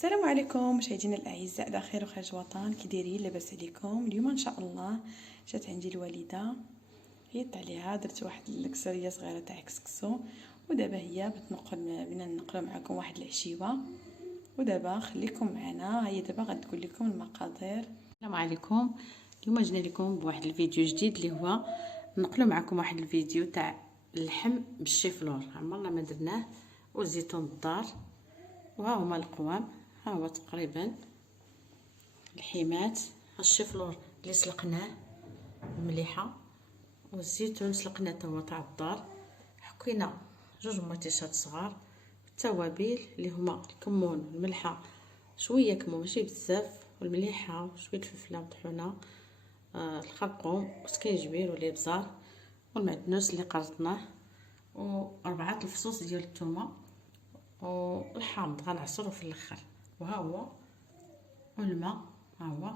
السلام عليكم مشاهدينا الاعزاء داخل وخارج الوطن، كي دايرين؟ لاباس عليكم؟ اليوم ان شاء الله جات عندي الوالده، عيطت عليها، درت واحد الكسريه صغيره تاع كسكسو، ودابا هي بغينا نقرا معكم واحد العشيوه. ودابا خليكم معنا، هي دابا غتقول لكم المقادير. السلام عليكم. اليوم جينا لكم بواحد الفيديو جديد اللي هو نقلوا معكم واحد الفيديو تاع اللحم بالشيفلور، عمرنا ما درناه، والزيتون الدار. وها هما القوام، ها هو تقريبا الحيمات، الشيفلور اللي سلقناه مليحه، والزيتون سلقناه تا هو تاع الدار، حكينا 2 مطيشات صغار، التوابل اللي هما الكمون، الملحه، شويه كمون ماشي بزاف، والمليحه وشويه الفلفله مطحونه، الخرقوم والسكينجبير والابزار والمعدنوس اللي قرطناه، و4 الفصوص ديال الثومه، والحامض غنعصروه في الاخر، وها هو والماء، ها هو،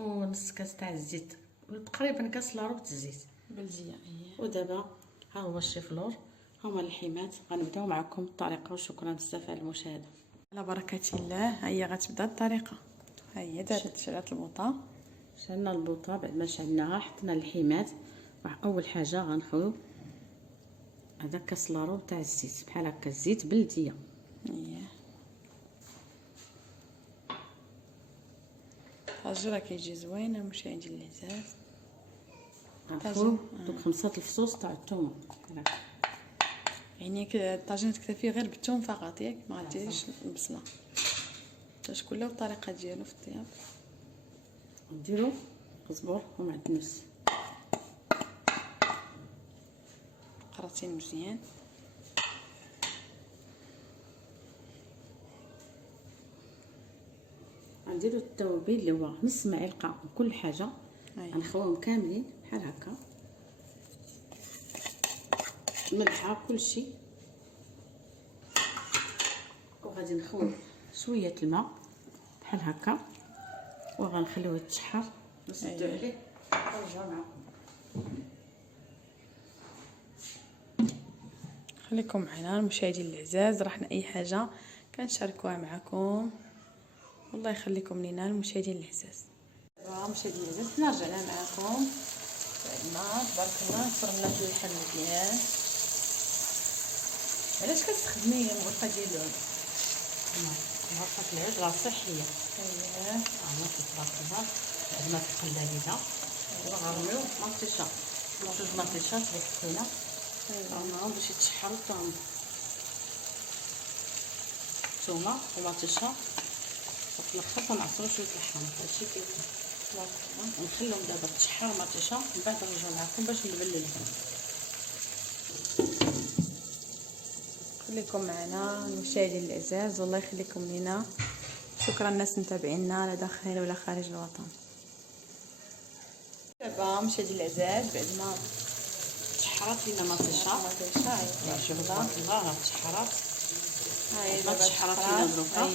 ونص كاس تاع الزيت، تقريبا كاس لا ربع الزيت بلديه. ودابا ها هو الشيفلور، هما الحيمات. غنبداو معكم الطريقه، وشكرا بزاف على المشاهده. على بركه الله، هي غتبدا الطريقه. هي دارت شعلات البوطه، شعلنا البوطه، بعد ما شعلناها حطينا الحيمات. اول حاجه غنخويو هذا كاس لارو تاع الزيت، بحال هكا الزيت بلديه. الطاجين راه كيجي زوين مشاهدين العزاز. غنخويو دوك 5 الفصوص تاع الثومه، يعني الطاجين تكتفي غير بالثوم فقط، ياك ما غاديريش البصله، باش كل الطريقه ديالو في الطياب. نديرو قزبر ومعدنوس، قراطين مزيان، غنديرو التوابل اللي هو نص معلقه من كل حاجه، غنخويهم كاملين بحال هكا، الملحه كلشي، وغادي نخوي شويه الماء بحال هكا، وغنخليوه يتشحر، نسدو عليه ونرجعو معكم. خليكم معنا المشاهدين العزاز، رحنا اي حاجه كنشاركوها معكم، والله يخليكم لينا المشاهدين العزاز. المشاهدين العزاز حنا رجعنا معكم بعد ما تبارك الله فرنا اللحم مزيان. علاش كتستخدمي الغرفه ديال العود؟ غرفه العود راه صحيه. اييه تبارك الله. بعد ما تقلى لينا غنرميو مطيشه، 2 مطيشات اللي حطينا غنرميوهم باش يتشحروا الثومه ومطيشه، وفي الاخر كنعصرو شويه الحامض. هادشي كيكون تبارك الله. ونخليهم دابا تشحر مطيشه، من بعد نرجعو معكم باش نبللهم. خليكم معنا المشاهدين العزاز، والله يخليكم لينا، شكرا الناس متابعينا لا داخل ولا خارج الوطن. دابا مشاهدين العزاز بعد ما تشحرات لينا مطيشه، شوفوا تبارك الله راه تشحرات، هاي دابا تشحرات لينا دروكا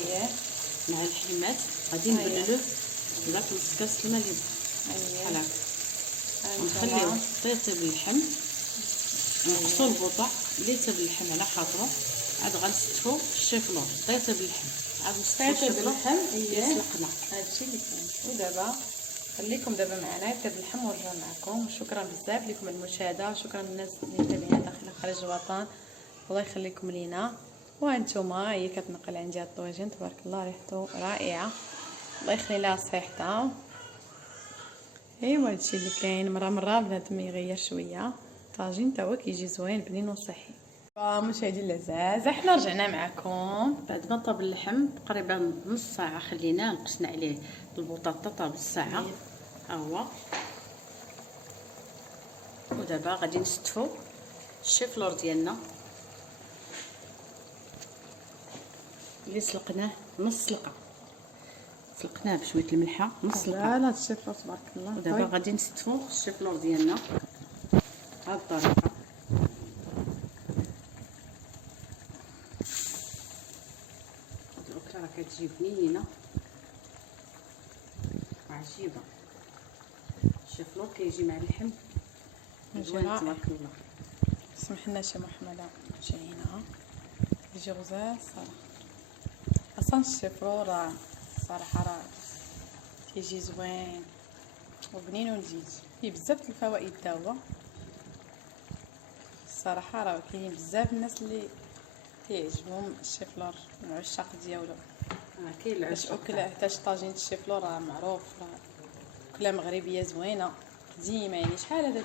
مع الحيمات. غادي نبللوه داك نص كاس الماء اللي بحال هكا، ونخليوه طيطيب اللحم، نقصو البوطه اللي طيب اللحم على خاطرو، عاد غنستفو الشيفلور طيطيب اللحم، عاد نستفو اللحم سلقنا. هادشي اللي كاين. ودابا خليكم دابا معنا يطيب اللحم ونرجع معكم. شكرا بزاف لكم المشاهده، وشكرا للناس اللي متابعينا داخل وخارج الوطن، الله يخليكم لينا. وهانتوما هي كتنقل عندي الطواجن، تبارك الله ريحته رائعه، الله يخلي لها صحيحتها. ايوا هادشي اللي كاين، مره بنادم يغير شويه، الطاجين تا هو كيجي زوين بنين وصحي. مشاهدين العزاز احنا رجعنا معكم بعد ما طاب اللحم تقريبا نص ساعه، خليناه نقصنا عليه البطاطا طاب الساعه، ها هو. ودابا غادي نستفو الشيفلور ديالنا اللي سلقناه نص سلقه، سلقناه بشويه الملحه نص سلقه. لا الشيفلور تبارك الله. ودابا غادي نستفو الشيفلور ديالنا بهذه الطريقه. هاد الاكله راه كتجي بنينه وعجيبه، الشيفلور كيجي مع اللحم زوين تبارك الله. سمح لنا شي محمله جايينها يجي غزال صراحه، خصوصا الشيفرو راه صراحه راه تيجي زوين وبنين ولذيذ، فيه بزاف الفوائد تا هو الصراحه. راه كاينين بزاف الناس اللي كيعجبهم الشيفلور من العشاق ديالو. كاين باش العشاق اكله حتى طاجين الشيفلور راه معروف، راه اكله مغربيه زوينه قديمه، يعني شحال هذا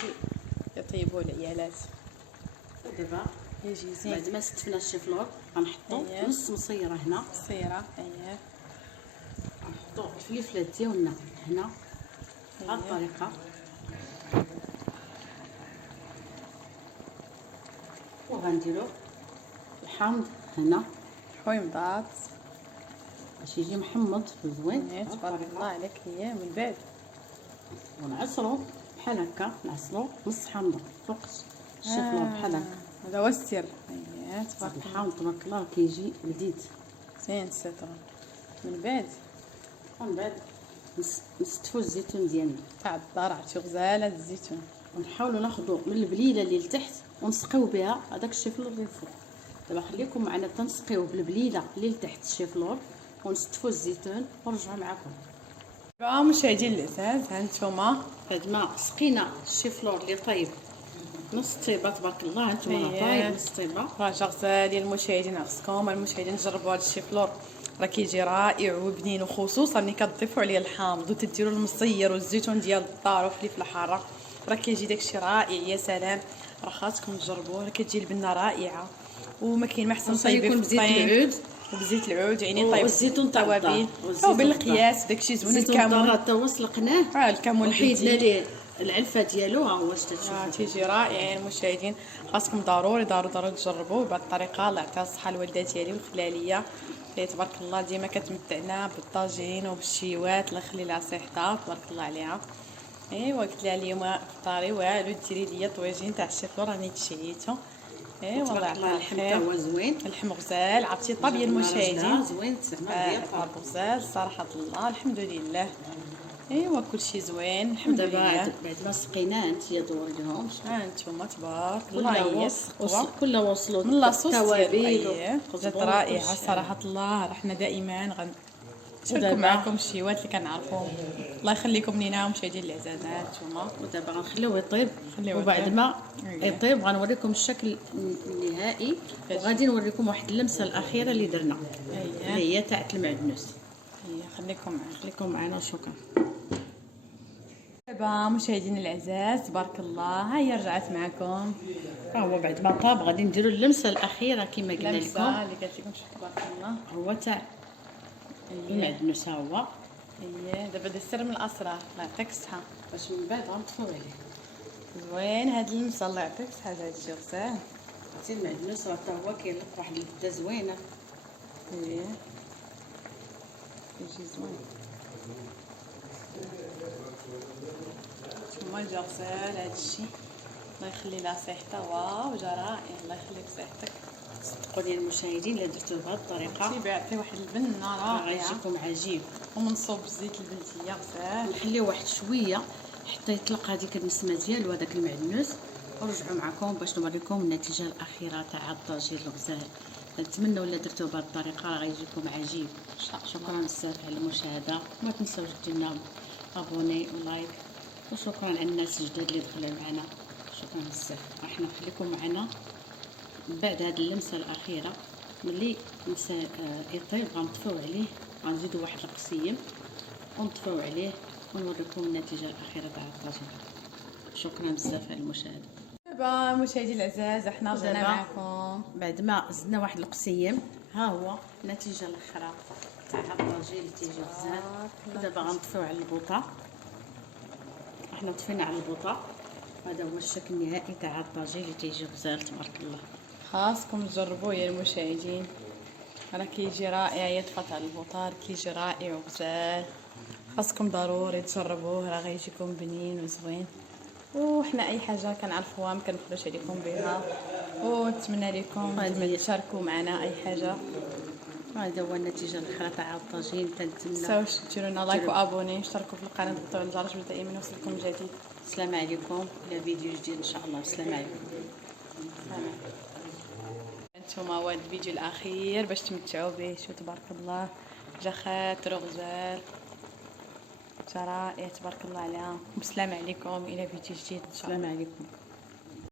يطيبوه العيالات. دابا يجي زين بعد ما استفنا الشيفلور غنحطو أييه. نص مصيره هنا، صيره. اييه غنحطو الفليفلات ديالنا هنا بهاد الطريقه، وغنديرو الحامض هنا حويمضات. باش يجي محمض وزوين. اييه تبارك الله عليك. هي من بعد ونعصرو بحال هكا، نعصرو نص حامضه فوق الشيفلور بحال هكا. هذا هو السر. اييه تبارك الله. الحامض تبارك الله كيجي لذيذ. زين الستر. من بعد ومن بعد نستفو الزيتون ديالنا تاع الدار، عرفتي غزاله الزيتون. ونحاولوا ناخذوا من البليله اللي لتحت ونسقيو بها هذاك الشيفلور اللي الفوق. دابا خليكم معنا تنسقيو بالبليله اللي لتحت الشيفلور ونستفو الزيتون ونرجعوا معكم. مشاهدين العزاز، ها نتوما بعد ما سقينا الشيفلور اللي طيب نص طيبه تبارك الله، هانتوما راه طايب نص طيبه. راه جا غزال ديال المشاهدين، خصكم المشاهدين تجربوا هذا الشيفلور، راه كيجي رائع وبنين، وخصوصا ملي كتضيفوا عليه الحامض وتديروا المصير والزيتون ديال الدار وفلفل حاره، راه كيجي داكشي رائع. يا سلام، راه خاصكم تجربوه، راه كتجي البنه رائعه وما كاين ما احسن طيبيه يكون بزيت العود وبزيت العود، يعني طيب والزيتون تاع التوابل الدار بالقياس داكشي زوين. الكمون حتى هو سلقناه، الكمون وحيدنا ليه العلفه ديالو، ها هو اش تشوفوا. تيجي رائع. المشاهدين خاصكم ضروري تجربوه بهذه الطريقه. الله يعطيها الصحه الوالده ديالي والخلاليه اللي تبارك الله ديما كتمتعنا بالطاجين وبالشيوات، الله يخلي لها صحتها تبارك الله عليها. ايوا قلت لها اليوم فطاري والو ديري لي طويجين تاع الشيفلور راني تشييتو. ايوا الله يعطيها اللحم تا هو زوين، اللحم غزال. عرفتي طاب يا المشاهدين زوين زعما طاب غزال صراحه الله الحمد لله. ايوا كلشي زوين الحمد دابا لله. بعد ما سقيناه انت دور لهم ها انتوما تبارك الله. كلها وصلوا من لاصوص التوابل جات رائعه صراحه الله. احنا دائما نشاركوا معكم الشيوات اللي كنعرفوهم. الله يخليكم لينا ومشاهدين العزازات نتوما. ودابا غنخليوه يطيب، خليوه وبعد يطيب. ما يطيب غنوريكم الشكل النهائي، وغادي نوريكم واحد اللمسه الاخيره اللي درنا اللي هي تاع المعدنوس. خليكم معنا شكرا. دابا مشاهدين العزاز تبارك الله، ها هي رجعت معكم. ها هو بعد ما طاب غادي نديروا اللمسه الاخيره كما قلنا لكم، اللي قالت لكم تبارك الله هو تاع المعدنوس. ها هو دابا هذا السر من الاسرار. الله يعطيك الصحه. باش من بعد غنطفيو عليه. زوين هاد اللمسه الله يعطيك الصحه. هذا الشيء غزال. عرفتي المعدنوس راه حتى هو كيلق واحد البده زوينه. يجي زوين. ثم جا غزال هاد الشيء. الله يخلي لها صحتها. واو جا رائع. الله يخليك صحتك. صدقوا لي المشاهدين الا درتوه بهذه الطريقه يعطي واحد البنه رائعه، غيجيكم عجيب. ومنصوب بالزيت البلديه غزال. نخليوه واحد شويه حتى يطلق هذيك النسمه ديالو هذاك المعدنوس، ونرجعوا معكم باش نوريكم النتيجه الاخيره تاع الطاجين الغزال. نتمنوا الا درتوه بهذه الطريقه راه غيجيكم عجيب. شكرا بزاف على المشاهده، ما تنساوش ديروا ابوني ولايك، وشكرا على الناس الجداد اللي دخلوا معنا. شكرا بزاف. راح نخليكم معنا بعد هذه اللمسه الاخيره. ملي يطيب غنطفيو عليه، غنزيدوا واحد القصيم ونطفيو عليه ونوريكم النتيجه الاخيره تاع الطاجين. شكرا بزاف على المشاهده. دابا مشاهدينا الاعزاء احنا رجعنا معكم بعد ما زدنا واحد القصيم. ها هو النتيجه الاخيره تاع الطاجين اللي تيجي غزال. ودابا غنطفيو على البوطه. احنا طفينا على البوطه. هذا هو الشكل النهائي تاع الطاجين اللي تيجي غزال تبارك الله. خاصكم تجربوه يا المشاهدين، راه كيجي رائع. يطفت على البوطار كيجي رائع وغزال. خاصكم ضروري تجربوه، راه غيجيكم بنين وزوين. وحنا اي حاجه كنعرفوها ما كنبخلوش عليكم بها، ونتمنى لكم تشاركوا معنا اي حاجه. هذا هو النتيجه الاخيره تاع الطاجين. كنتمنى تنساوش ديروا لنا لايك وابوني، اشتركوا في القناه وضغطوا على الجرس باش دائما يوصلكم جديد. السلام عليكم، الى فيديو جديد ان شاء الله. السلام عليكم. نتوما هو الفيديو الاخير باش تمتعوا به. شو تبارك الله، جا خاطر وغزال، جا رائع تبارك الله عليها. والسلام عليكم الى فيديو جديد. السلام عليكم.